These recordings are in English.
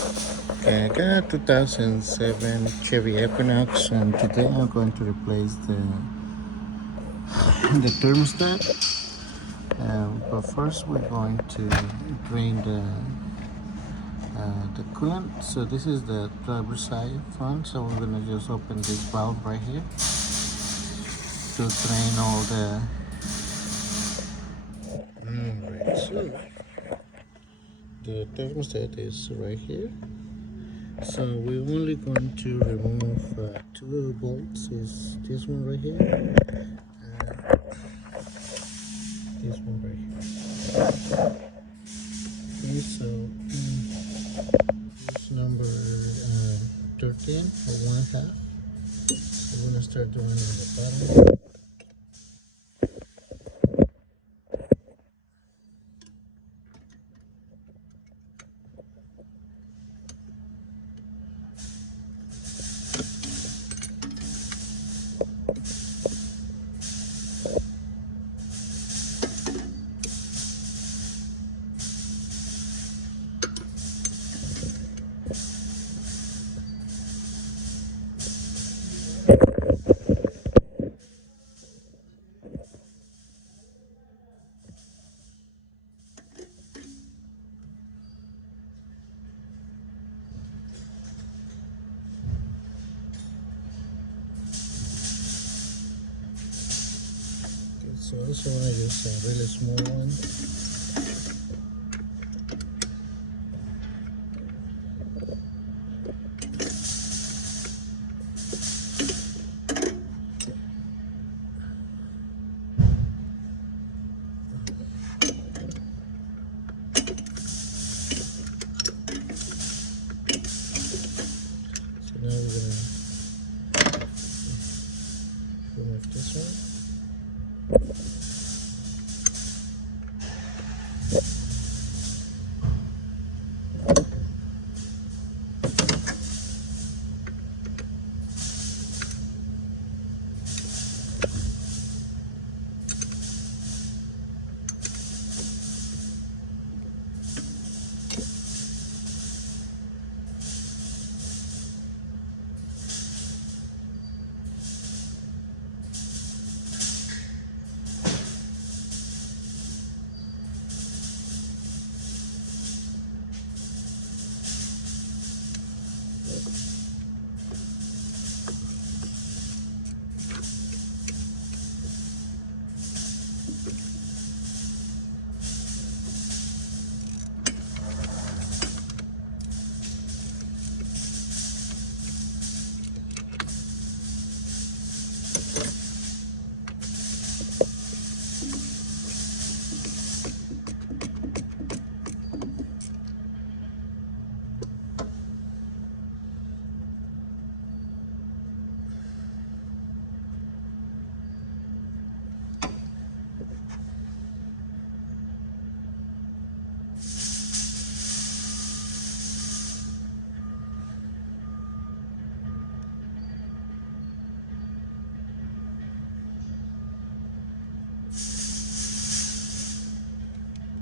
Okay, I got a 2007 Chevy Equinox, and today I'm going to replace the thermostat. But first, we're going to drain the coolant. So this is the driver's side front. So we're gonna just open this valve right here to drain all the. Alright, so the thermostat is right here. So we're only going to remove two bolts. Is this one right here? This one right here. Okay, so it's number 13 or 1/2. So we're gonna start doing it on the bottom. Okay, so I also want to use a really small one. So now we're gonna remove this one.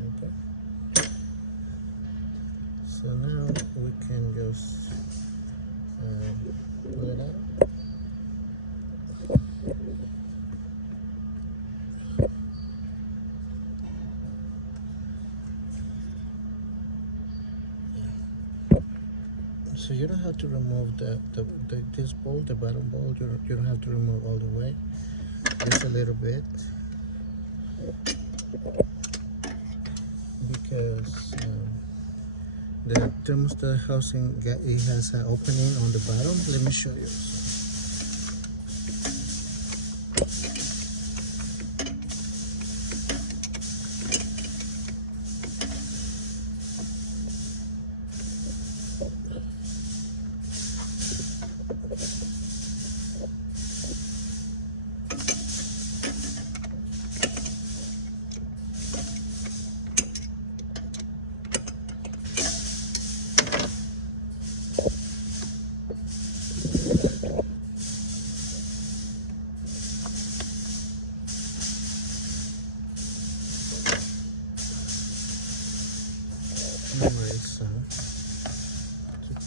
Okay. So now we can just pull it out. So you don't have to remove this bolt, the bottom bolt. You don't have to remove all the way. Just a little bit, because the thermostat housing it has an opening on the bottom. Let me show you.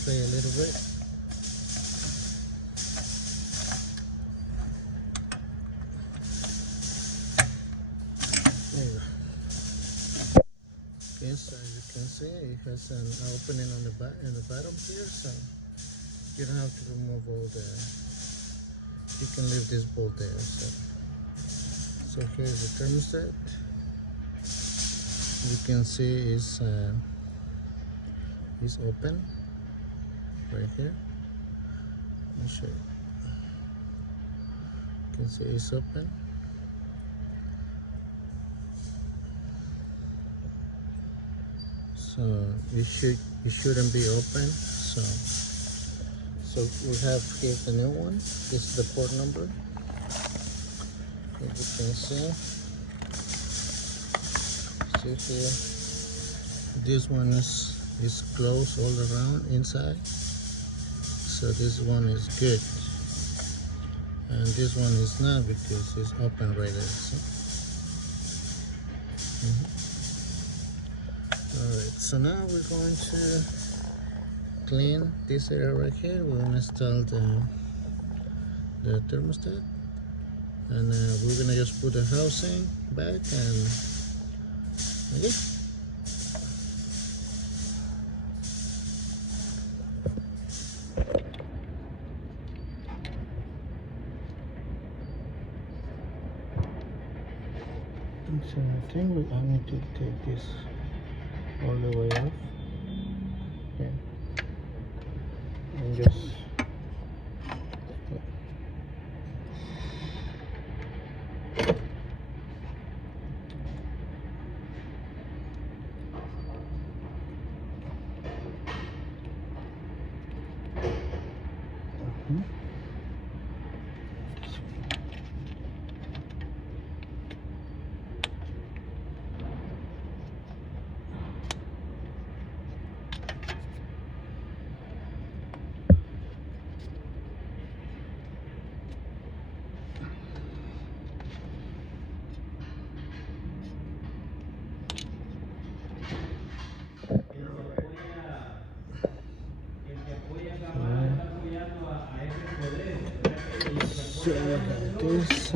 play a little bit. There you go. Yes, as you can see, it has an opening on the back in the bottom here, so you don't have to remove all the. You can leave this bolt there. So here's the thermostat. You can see it's open right here. Let me show you. You can see it's open. So it shouldn't be open. So we have here the new one. This is the port number. As you can see here. This one is closed all around inside. So this one is good, and this one is not because it's open right there. See? Alright, so now we're going to clean this area right here. We're gonna install the thermostat, and we're gonna just put the housing back and okay. So I think I need to take this all the way off. Okay. And just this.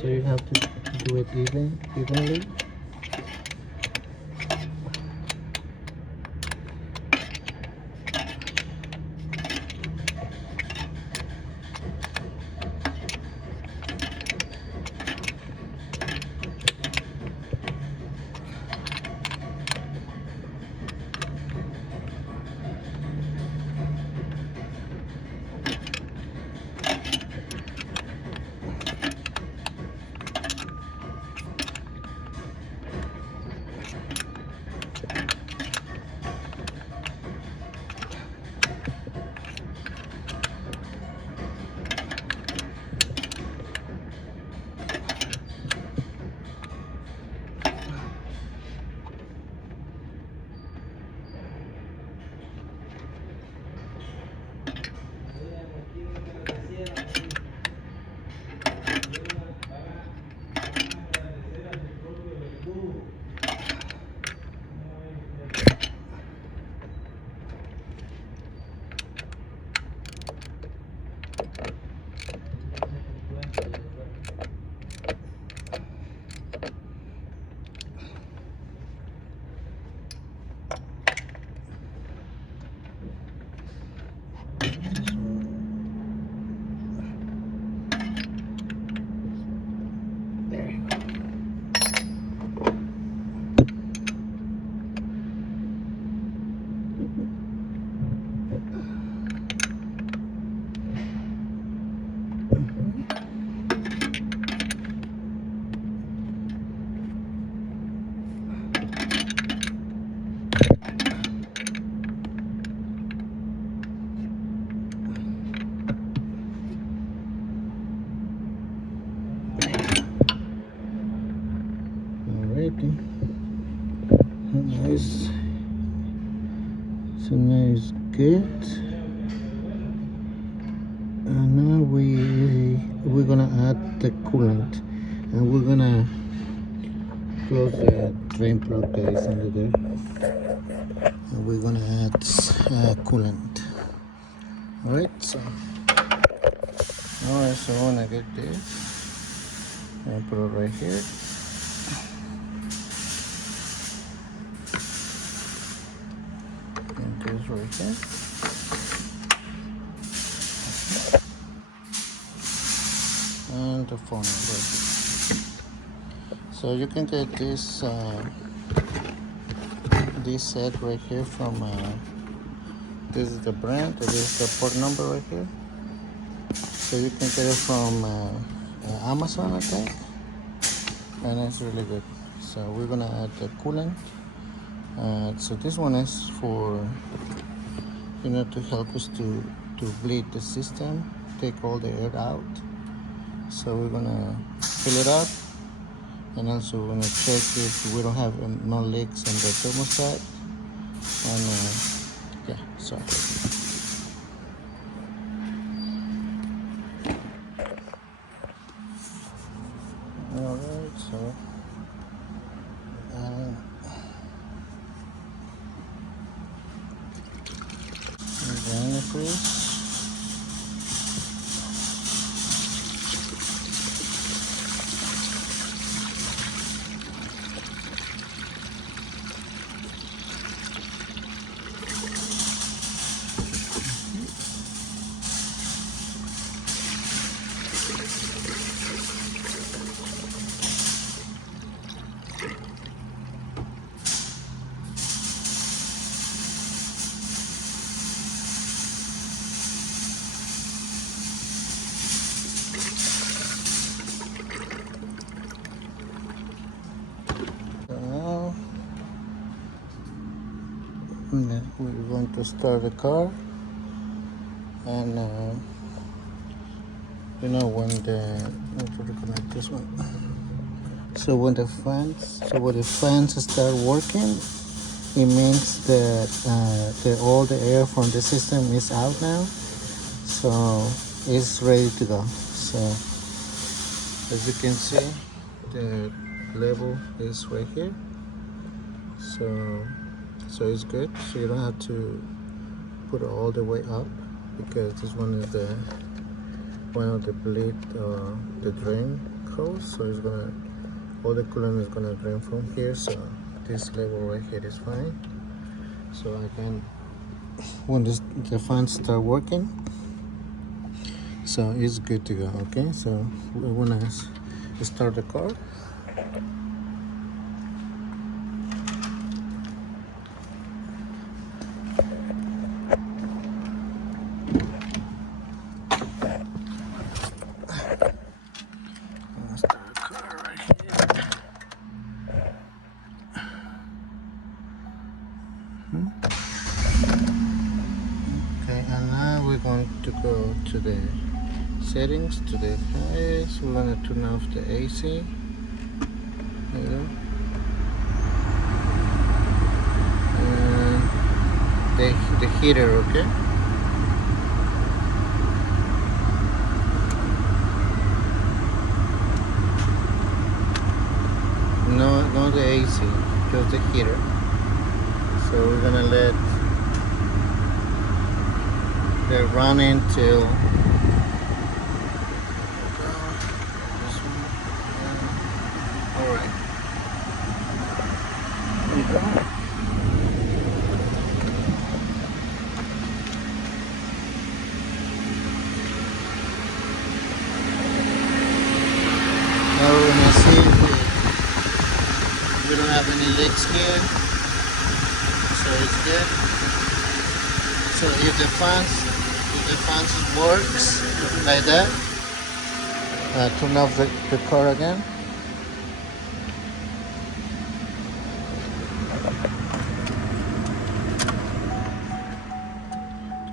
So you have to do it evenly. already. Nice. So now it's good. And now we're gonna add the coolant, and we're gonna close the drain plug that is under there, and we're gonna add coolant. All right, so when I get this, and put it right here. And this right here. And the funnel right here. So you can get this set right here from this is the brand, this is the port number right here. So you can get it from Amazon, I think, and it's really good. So we're gonna add the coolant. So this one is for, you know, to help us to bleed the system, take all the air out. So we're gonna fill it up, and also we're gonna check if we don't have no leaks in the thermostat. And yeah, so. All right, so. And then please. We're going to start the car, and you know, when let's reconnect this one. So when the fans start working, it means that all the air from the system is out now, so it's ready to go. So as you can see, the level is right here. So it's good. So you don't have to put it all the way up, because this one is one of the bleed the drain hose. So it's gonna, all the coolant is gonna drain from here. So this level right here is fine. So I can, when the fans start working, so it's good to go. Okay, so we wanna start the car. Okay, and now we're going to go to the settings, to the highest. We're going to turn off the AC. There you go. And the heater, okay? No the AC, just the heater. So we're gonna let it run until alright. There you go. Now we're gonna see if we don't have any leaks here. So it's good. So if the fans works like that, turn off the car again.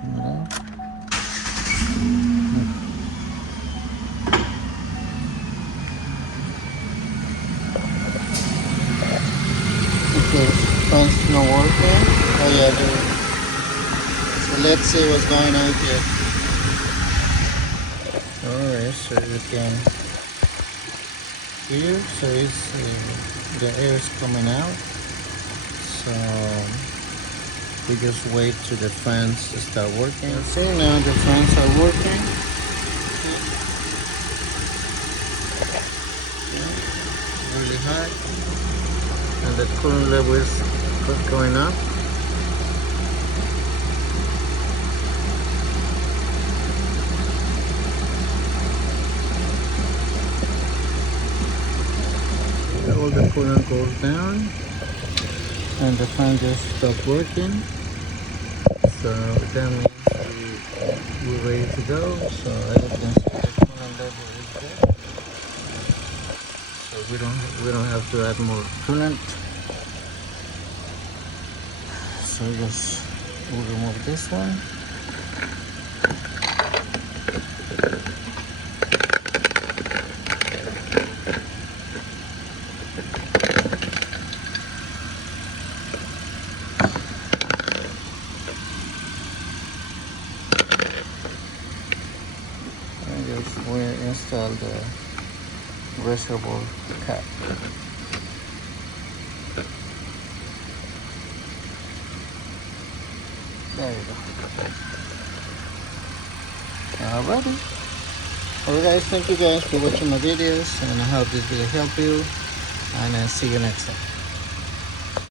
Turn it off. The phone's not working. Oh yeah, so let's see what's going on here. Alright, so you can hear, so it's the air is coming out. So we just wait till the fans to start working. See, now the fans are working. Yeah, really hot, and the coolant level is going up. All the coolant goes down, and the fan just stopped working. So that means we're ready to go. So as you can see, the coolant level is good. So we don't have to add more coolant. So just we'll remove this one. And just we install the reservoir cap. There you go. Alrighty. Alright guys, thank you guys for watching my videos, and I hope this will help you, and I'll see you next time.